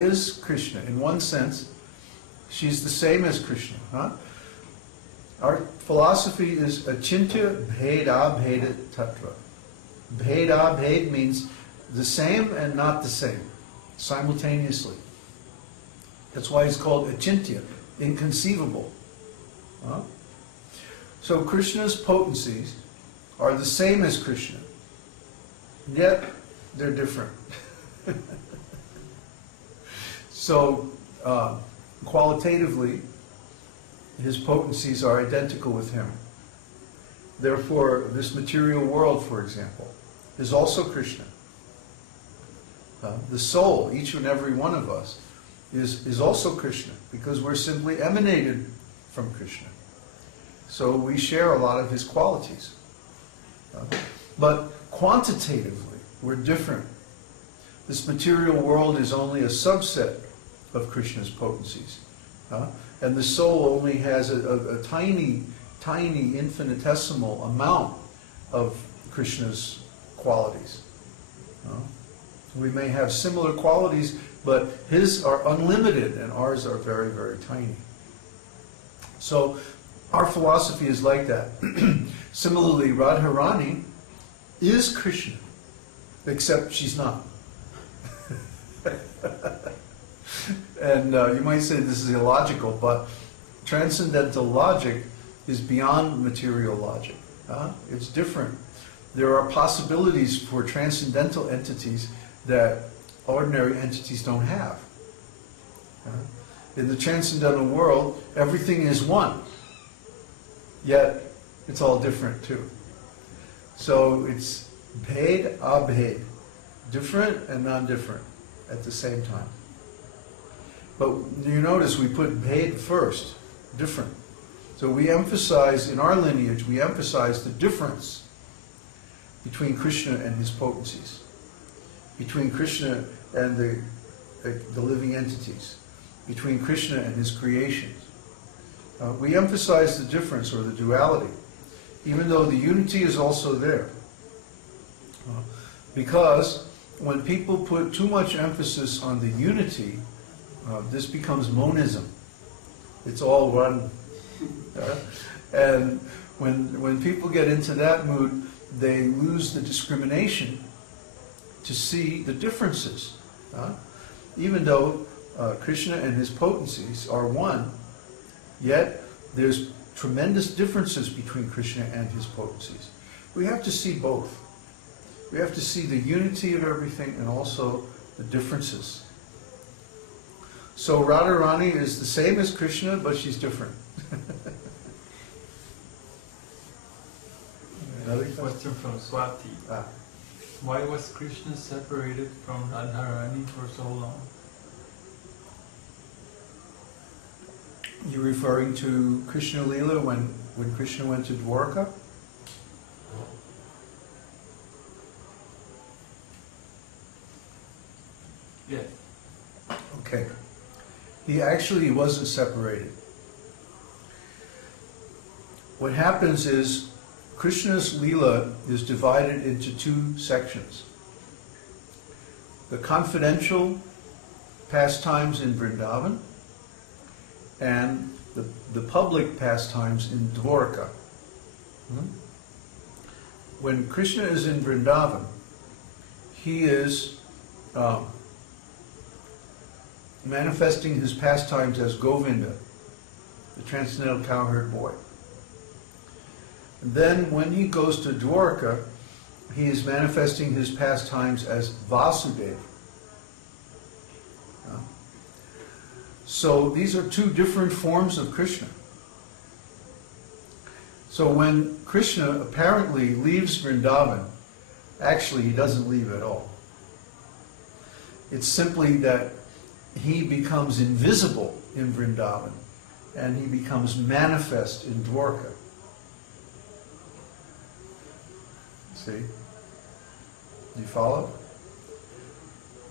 is Krishna. In one sense, she's the same as Krishna. Huh? Our philosophy is achintya bheda bheda tattva. Bheda bhed means the same and not the same, simultaneously. That's why it's called achintya, inconceivable. Huh? So Krishna's potencies are the same as Krishna, yet they're different. So, qualitatively, his potencies are identical with him. Therefore, this material world, for example, is also Krishna. The soul, each and every one of us, is also Krishna, because we're simply emanated from Krishna. So we share a lot of his qualities. But quantitatively, we're different. This material world is only a subset of Krishna's potencies. And the soul only has a tiny, tiny, infinitesimal amount of Krishna's qualities. We may have similar qualities, but his are unlimited and ours are very, very tiny. So our philosophy is like that. Similarly, Radharani is Krishna, except she's not. And you might say this is illogical, but transcendental logic is beyond material logic. It's different. There are possibilities for transcendental entities that ordinary entities don't have. In the transcendental world, everything is one, yet it's all different too. So it's bhed abhed, different and non-different at the same time. But you notice we put bhed first, different. So we emphasize, in our lineage, we emphasize the difference between Krishna and his potencies, between Krishna and the living entities, between Krishna and his creations. We emphasize the difference, or the duality, even though the unity is also there. Because when people put too much emphasis on the unity, this becomes monism. It's all one. And when people get into that mood, they lose the discrimination to see the differences. Even though Krishna and his potencies are one, yet there's tremendous differences between Krishna and his potencies. We have to see both. We have to see the unity of everything and also the differences. So Radharani is the same as Krishna, but she's different. Another question from Swati. Why was Krishna separated from Radharani for so long? You're referring to Krishna Lila when Krishna went to Dwarka? Yes. Okay. He actually wasn't separated. What happens is Krishna's Leela is divided into two sections. The confidential pastimes in Vrindavan and the public pastimes in Dwarka. When Krishna is in Vrindavan, he is manifesting his pastimes as Govinda, the transcendental cowherd boy. And then when he goes to Dwarka, he is manifesting his pastimes as Vasudeva. So these are two different forms of Krishna. So when Krishna apparently leaves Vrindavan, actually he doesn't leave at all. It's simply that he becomes invisible in Vrindavan and he becomes manifest in Dwarka. See? Do you follow?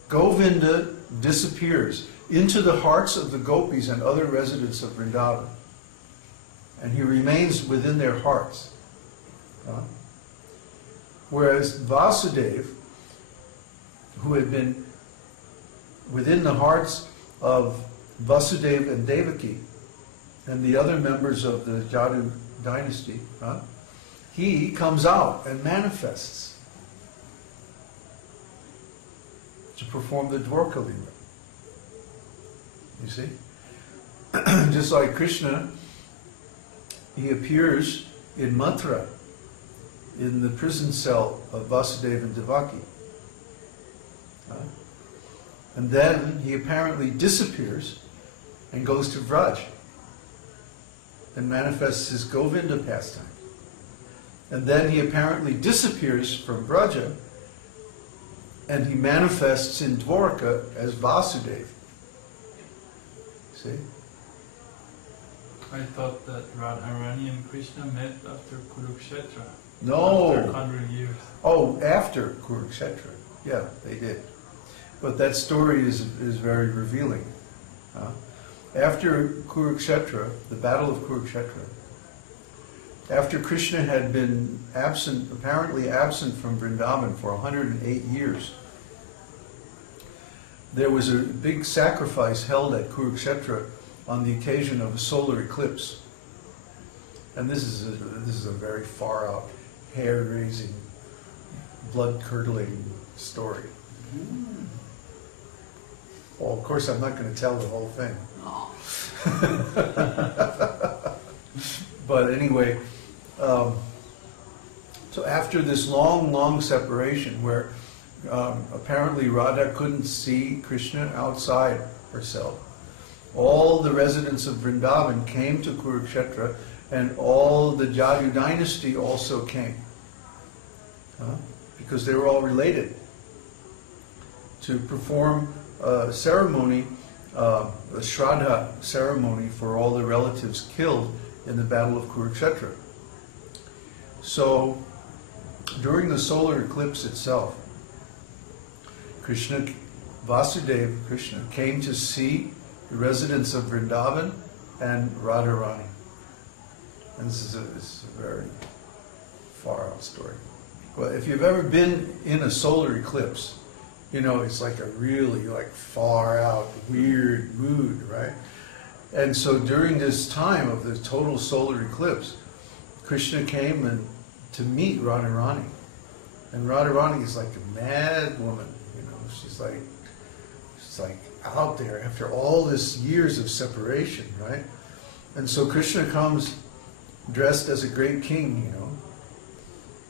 Govinda disappears into the hearts of the gopis and other residents of Vrindavan. And he remains within their hearts. Whereas Vasudeva, who had been within the hearts of Vasudeva and Devaki and the other members of the Jadu dynasty, he comes out and manifests to perform the Dwarka Lila. You see? Just like Krishna, he appears in Mathura, in the prison cell of Vasudeva and Devaki. And then he apparently disappears and goes to Vraj and manifests his Govinda pastime. And then he apparently disappears from Vraja and he manifests in Dwarka as Vasudeva. See? I thought that Radharani and Krishna met after Kurukshetra. No. After 100 years. Oh, after Kurukshetra. Yeah, they did. But that story is very revealing. After Kurukshetra, the Battle of Kurukshetra, after Krishna had been absent, apparently absent from Vrindavan for 108 years, there was a big sacrifice held at Kurukshetra on the occasion of a solar eclipse. And this is a very far out, hair-raising, blood-curdling story. Well, of course, I'm not going to tell the whole thing. But anyway, so after this long, long separation where apparently Radha couldn't see Krishna outside herself, all the residents of Vrindavan came to Kurukshetra and all the Jadu dynasty also came. Because they were all related, to perform a ceremony, a Shraddha ceremony for all the relatives killed in the Battle of Kurukshetra. So, during the solar eclipse itself, Vasudeva Krishna came to see the residents of Vrindavan and Radharani. And this is a very far out story. Well, if you've ever been in a solar eclipse, you know, it's like a really far out, weird mood, right? And so during this time of the total solar eclipse, Krishna came to meet Radharani. And Radharani is like a mad woman, you know, she's like out there after all this years of separation, right? And so Krishna comes dressed as a great king, you know.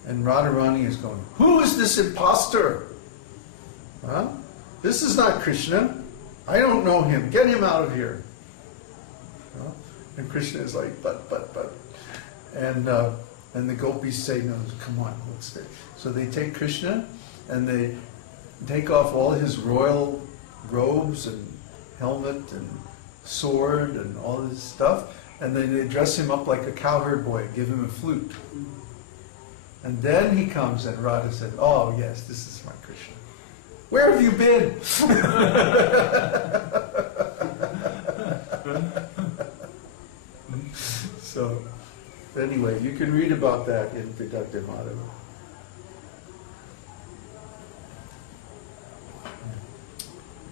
And Radharani is going, "Who is this imposter? Huh? This is not Krishna. I don't know him. Get him out of here." And Krishna is like, but. And the gopis say, "No, come on, what's that?" So they take Krishna and they take off all his royal robes and helmet and sword and all this stuff, and then they dress him up like a cowherd boy, give him a flute. And then he comes and Radha said, "Oh yes, this is my Krishna. Where have you been?" So, anyway, you can read about that in Vidagda Madhava.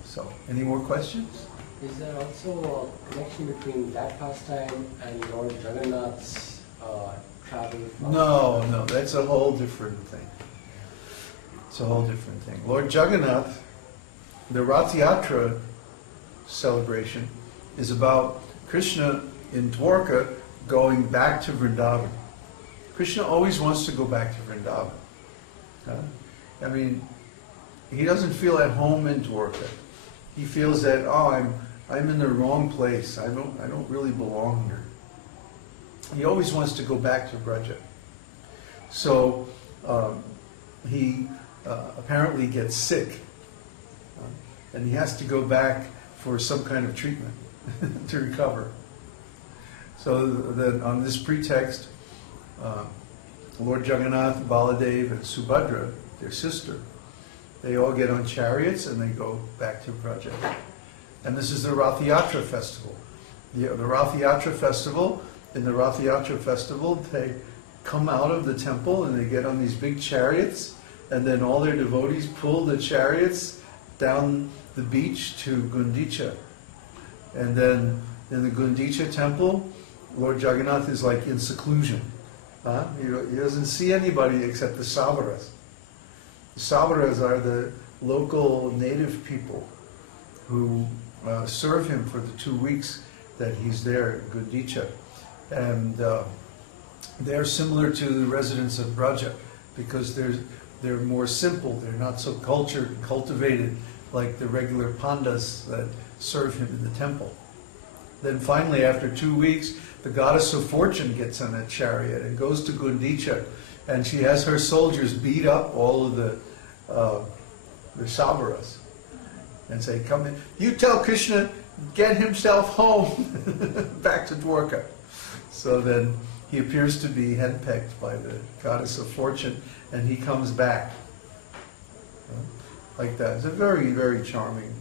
So, any more questions? Is there also a connection between that pastime and Lord Jagannath's travel? No, that's a whole different thing. It's a whole different thing. Lord Jagannath, the Rath Yatra celebration is about Krishna in Dwarka going back to Vrindavan. Krishna always wants to go back to Vrindavan. I mean, he doesn't feel at home in Dwarka. He feels that, I'm in the wrong place. I don't really belong here. He always wants to go back to Vraja. So he apparently gets sick, and he has to go back for some kind of treatment to recover. So then on this pretext, Lord Jagannath, Baladev, and Subhadra, their sister, they all get on chariots and they go back to Vraja. And this is the Rath Yatra festival. The Rath Yatra festival, in the Rath Yatra festival, they come out of the temple and they get on these big chariots, and then all their devotees pull the chariots down the beach to Gundicha. And then in the Gundicha temple, Lord Jagannath is like in seclusion. He doesn't see anybody except the Savaras. The Savaras are the local native people who serve him for the 2 weeks that he's there at Gundicha. And they're similar to the residents of Braja because they're more simple, they're not so cultured and cultivated like the regular pandas that serve him in the temple. Then finally, after 2 weeks, the goddess of fortune gets on a chariot and goes to Gundicha, and she has her soldiers beat up all of the Savaras and say, "Come in, you tell Krishna, get himself home," back to Dwarka. So then he appears to be henpecked by the goddess of fortune, and he comes back. Like that. It's a very, very charming